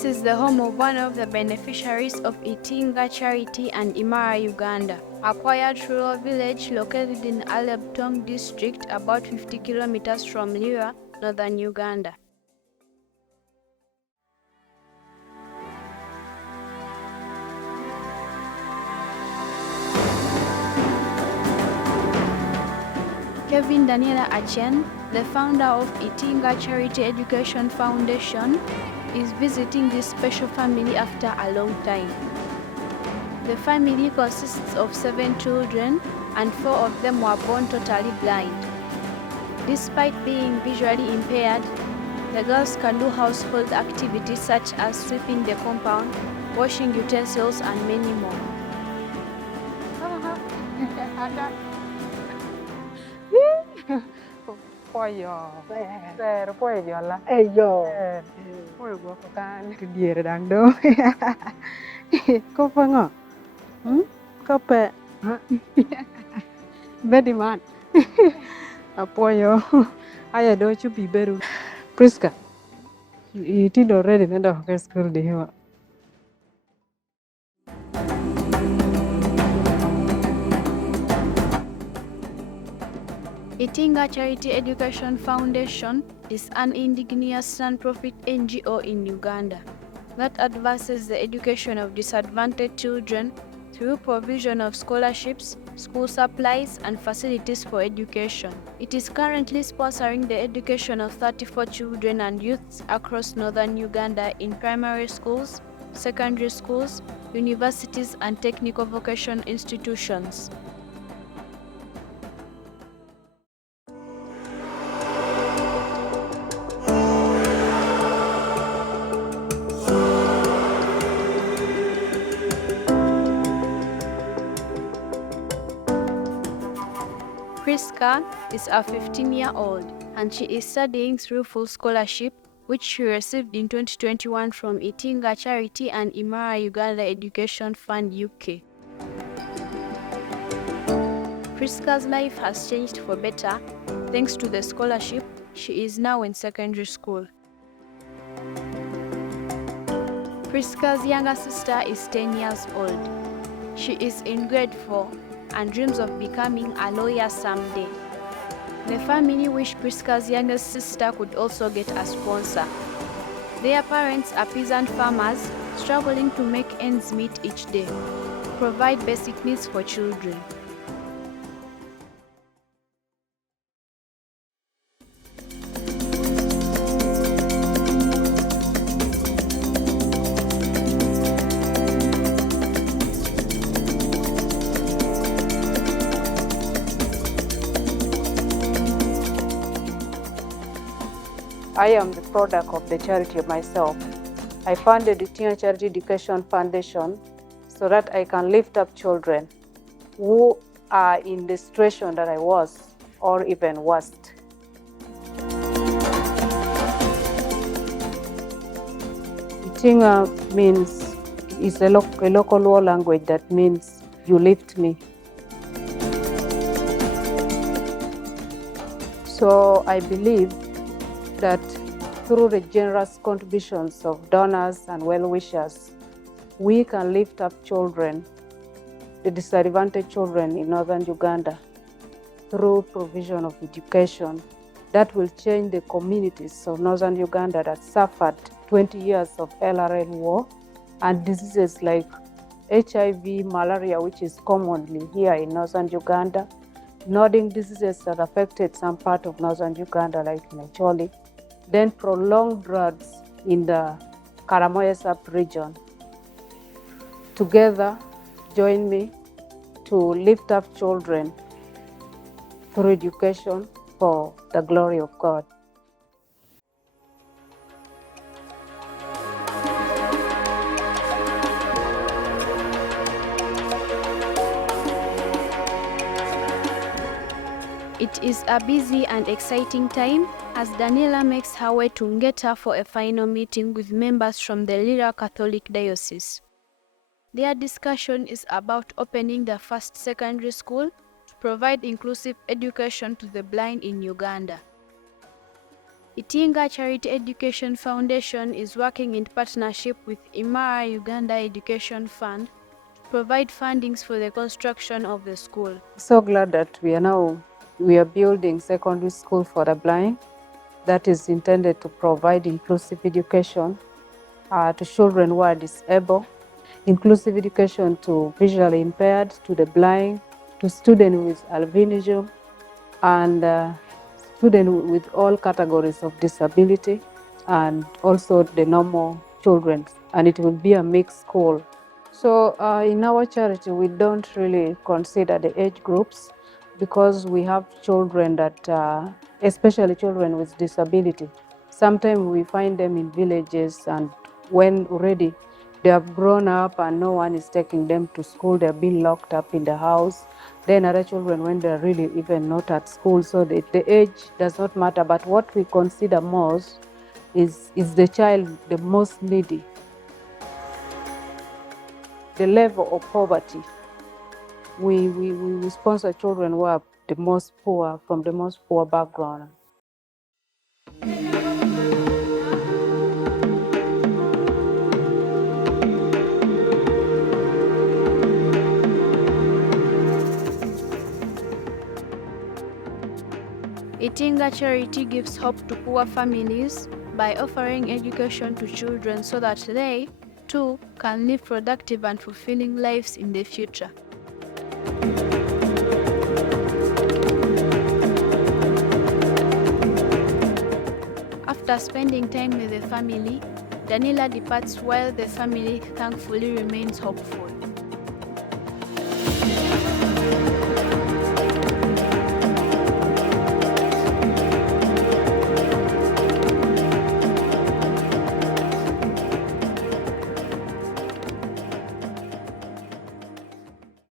This is the home of one of the beneficiaries of Itinga Charity and Imara-Uganda, a quiet rural village located in Alebtong district about 50 kilometers from Lira, Northern Uganda. Kevin Daniela Achen, the founder of Itinga Charity Education Foundation, is visiting this special family after a long time. The family consists of 7 children, and 4 of them were born totally blind. Despite being visually impaired, the girls can do household activities such as sweeping the compound, washing utensils, and many more. Diere dang do. Ko fango. Ko pe. Bedi man. Apoyo. Aya do chupi beru. Priska. Itindo already nenda kwa school de hiwa. Itinga Charity Education Foundation is an indigenous non-profit NGO in Uganda that advances the education of disadvantaged children through provision of scholarships, school supplies, and facilities for education. It is currently sponsoring the education of 34 children and youths across Northern Uganda in primary schools, secondary schools, universities, and technical vocational institutions. Priska is a 15-year-old and she is studying through full scholarship, which she received in 2021 from Itinga Charity and Imara-Uganda Education Fund UK. Priska's life has changed for better. Thanks to the scholarship, she is now in secondary school. Priska's younger sister is 10 years old. She is in grade 4 and dreams of becoming a lawyer someday. The family wish Priska's youngest sister could also get a sponsor. Their parents are peasant farmers struggling to make ends meet each day, to provide basic needs for children. I am the product of the charity myself. I founded the Itinga Charity Education Foundation so that I can lift up children who are in the situation that I was, or even worse. Itinga is a local war language that means you lift me. So I believe that through the generous contributions of donors and well-wishers, we can lift up children, the disadvantaged children in Northern Uganda, through provision of education that will change the communities of Northern Uganda that suffered 20 years of LRL war and diseases like HIV, malaria, which is commonly here in Northern Uganda, nodding diseases that affected some part of Northern Uganda like Nacholi, then prolonged droughts in the Karamoja sub-region. Together, join me to lift up children through education for the glory of God. It is a busy and exciting time as Daniela makes her way to Ngeta for a final meeting with members from the Lira Catholic Diocese. Their discussion is about opening the first secondary school to provide inclusive education to the blind in Uganda. Itinga Charity Education Foundation is working in partnership with Imara-Uganda Education Fund to provide fundings for the construction of the school. So glad that we are building secondary school for the blind that is intended to provide inclusive education to children who are disabled, inclusive education to visually impaired, to the blind, to students with albinism, and students with all categories of disability, and also the normal children. And it will be a mixed school. So in our charity, we don't really consider the age groups because we have children that, especially children with disability. Sometimes we find them in villages, and when already they have grown up and no one is taking them to school, they're being locked up in the house. Then other children when they're really even not at school, so the age does not matter. But what we consider most is the child the most needy. The level of poverty. We sponsor children who are the most poor, from the most poor background. Itinga Charity gives hope to poor families by offering education to children so that they, too, can live productive and fulfilling lives in the future. After spending time with the family, Daniela departs while the family thankfully remains hopeful.